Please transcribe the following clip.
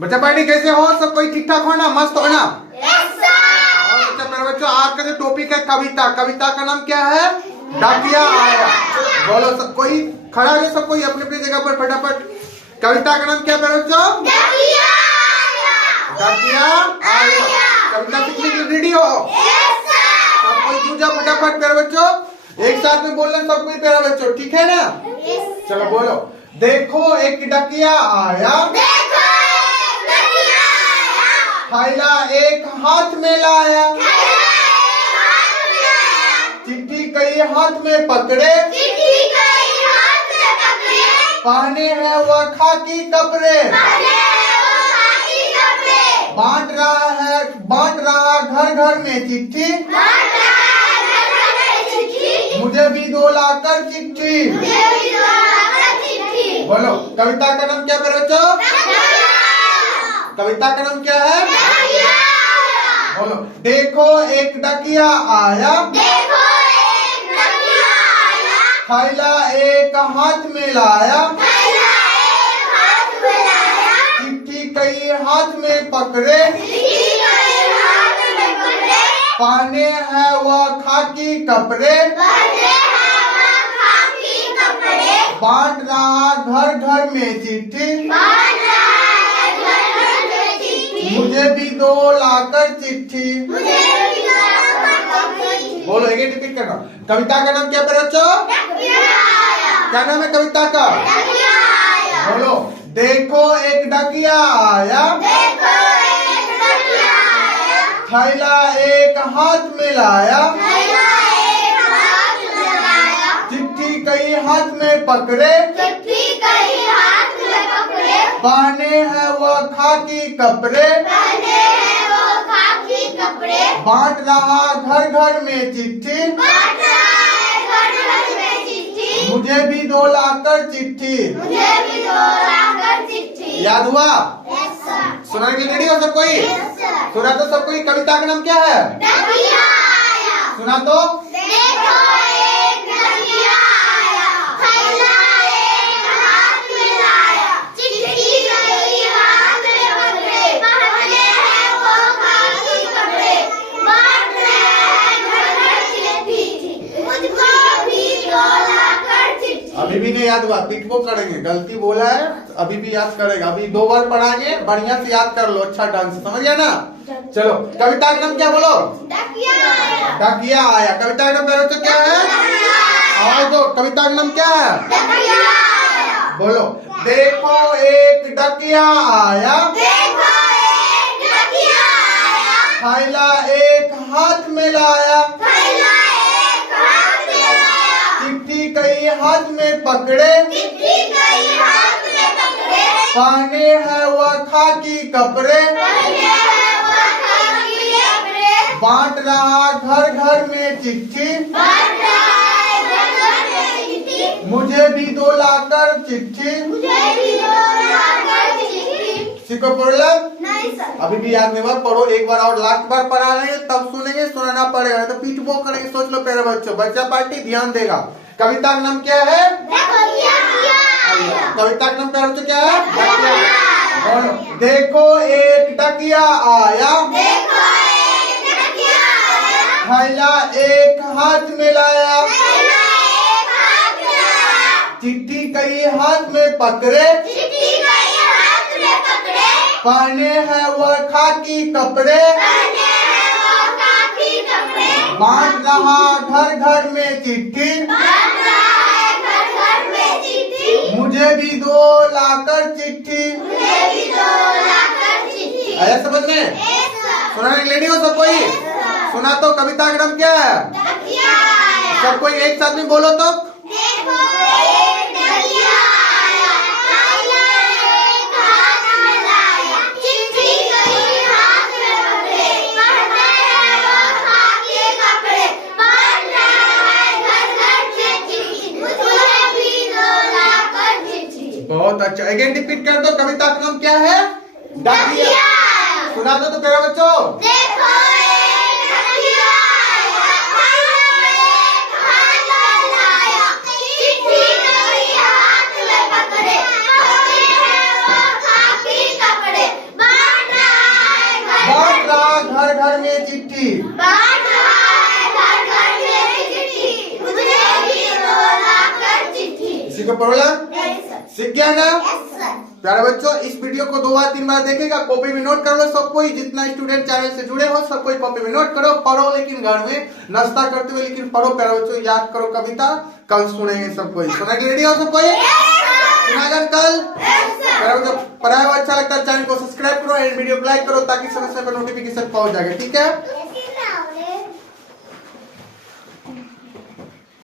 बच्चा पार्टी कैसे हो? सब कोई ठीक ठाक हो ना? मस्त हो ना? Yes sir. और बच्चा मेरे बच्चों, आज का जो टॉपिक है कविता। कविता का नाम क्या है? डाकिया आया। बोलो सब कोई, खड़ा हो सब कोई अपनी अपनी जगह पर फटाफट। कविता का नाम क्या है मेरे बच्चों? डाकिया आया। डाकिया आया। कविता सीखने के लिए रेडी हो? Yes sir. सब कोई पूछा फटाफट मेरे बच्चों, एक साथ में बोलना सब कोई मेरे बच्चों, ठीक है ना? यस। चलो बोलो। देखो एक डाकिया आया, देखो एक डाकिया आया, थैला एक हाथ में लाया, थैला एक हाथ में लाया, चिट्ठी कई हाथ में पकड़े, चिट्ठी कई हाथ में पकड़े, पहने हैं वह खाकी कपड़े, पहने वो खाकी कपड़े, बांट रहा घर घर में चिट्ठी, बांट रहा है घर घर में चिट्ठी, मुझे भी दो लाकर चिट्ठी। मुझे भी दो लाकर चिट्ठी। बोलो कविता का नाम क्या मेरे बच्चों? डाकिया आया, कविता का नाम क्या है? डाकिया आया। बोलो। देखो एक डाकिया आया, देखो एक डाकिया आया, थैला एक हाथ में लाया, थैला एक हाथ में लाया, चिट्ठी कई हाथ में पकड़े, चिट्ठी कई हाथ में पकड़े, पहने हैं वह खाकी कपड़े, पहने हैं वो खाकी कपड़े, बांट रहा घर घर में चिट्ठी, बांट रहा है घर घर में चिट्ठी, मुझे भी दो लाकर चिट्ठी। मुझे भी दो लाकर चिट्ठी। बोलो एक रिपीट करना। कविता का नाम क्या मेरे बच्चों? डाकिया आया, क्या नाम है कविता का? डाकिया आया। बोलो। देखो एक डाकिया आया, देखो एक डाकिया आया, थैला एक हाथ में लाया, थैला एक हाथ में लाया, चिट्ठी कई हाथ में पकड़े, चिट्ठी कई हाथ में पकड़े, पहने हैं वह खाकी कपड़े, पहने हैं वो खाकी कपड़े, बांट रहा घर घर में चिट्ठी, बांट रहा है घर घर में चिट्ठी, मुझे भी दो लाकर चिट्ठी। मुझे भी दो लाकर चिट्ठी। याद हुआ? Yes sir. सुनाने के लिए रेडी हो सब कोई? Yes sir. सुना तो सब कोई। कविता का नाम क्या है? डाकिया आया, सुना तो। देखो एक डाकिया आया, थैला एक हाथ में लाया, चिट्ठी कई हाथ में पकड़े, पहने हैं वो खाकी कपड़े, बांट रहे हैं घर घर चिट्ठी, मुझको भी दो लाकर चिट्ठी। अभी भी नहीं याद हुआ, पिटबो करेंगे। गलती बोला है, अभी भी याद करेगा। अभी दो बार पढ़ाएंगे, बढ़िया से याद कर लो, अच्छा ढंग से, समझ गया ना? चलो कविता का नाम क्या बोलो? डाकिया आया, डाकिया आया। कविता का नाम मेरे बच्चों क्या है? डाकिया आया, आवाज दो। कविता का नाम क्या है? डाकिया आया। बोलो। देखो एक डाकिया आया, देखो एक डाकिया आया, थैला एक हाथ में लाया, थैला एक हाथ में लाया, चिट्ठी कई हाथ में पकड़े, चिट्ठी कई हाथ में पकड़े, पहने हैं वह खाकी कपड़े, पहने हैं वो खाकी कपड़े, बांट रहा घर घर में चिट्ठी, बांट रहा है घर घर में चिट्ठी, मुझे भी दो लाकर चिट्ठी। मुझे भी दो लाकर चिट्ठी। सीखो प्रॉब्लम? नहीं सर। अभी भी याद नहीं हुआ, पढ़ो एक बार और लास्ट बार पढ़ा लेंगे, तब सुनेंगे, सुनाना पड़ेगा, तो पीटबो करेंगे। सोच लो प्यारे बच्चों, बच्चा पार्टी ध्यान देगा। कविता का नाम क्या है? देखो डाकिया आया, कविता का नाम प्यारे बच्चों क्या है? डाकिया आया, बोलो। देखो एक डाकिया आया, देखो एक डाकिया आया, थैला एक हाथ में लाया, थैला एक हाथ में लाया, चिट्ठी कई हाथ में पकड़े, चिट्ठी कई हाथ में पकड़े, पहने हैं वह खाकी कपड़े, पहने हैं वो खाकी कपड़े, बांट रहा घर घर में चिट्ठी, बांट रहा है घर घर में चिट्ठी, मुझे भी दो लाकर चिट्ठी। मुझे भी दो लाकर चिट्ठी। आया समझ में? Yes sir. सुनाने के रेडी हो सब कोई? सुना तो। कविता का नाम क्या है? डाकिया आया, सब कोई एक साथ में बोलो तो। देखो एक डाकिया आया, थैला एक हाथ में लाया, चिट्ठी कई हाथ में पकड़े, पहने हैं वो खाकी कपड़े, बांट रहा है घर घर चिट्ठी, मुझे भी दो लाकर चिट्ठी। बहुत अच्छा। अगेन रिपीट कर दो। कविता का नाम क्या है? डाकिया आया, सुना दो तो प्यारे बच्चों। देखो एक डाकिया आया, थैला एक हाथ में लाया, चिट्ठी कई हाथ में पकड़े, पहने हैं वो खाकी कपड़े, ठीक है पढ़ोला, सीख गया ना यस सर। प्यारे बच्चों? इस वीडियो को 2 बार 3 बार देखेगा, कॉपी में नोट कर लो सब कोई, जितना स्टूडेंट चैनल से जुड़े हो सब कोई कॉपी में नोट करो, पढ़ो लेकिन घर में नाश्ता करते हुए लेकिन पढ़ो प्यारे बच्चों, याद करो कविता, कल सुनेंगे सब कोई। सुना के रेडी हो सब कोई? सुनागर कल? प्यारे बच्चों पढ़ाया हुआ अच्छा लगता है चैनल को सब्सक्राइब करो एंड वीडियो को लाइक करो ताकि समय समय पर नोटिफिकेशन पहुंच जाएगा, ठीक है?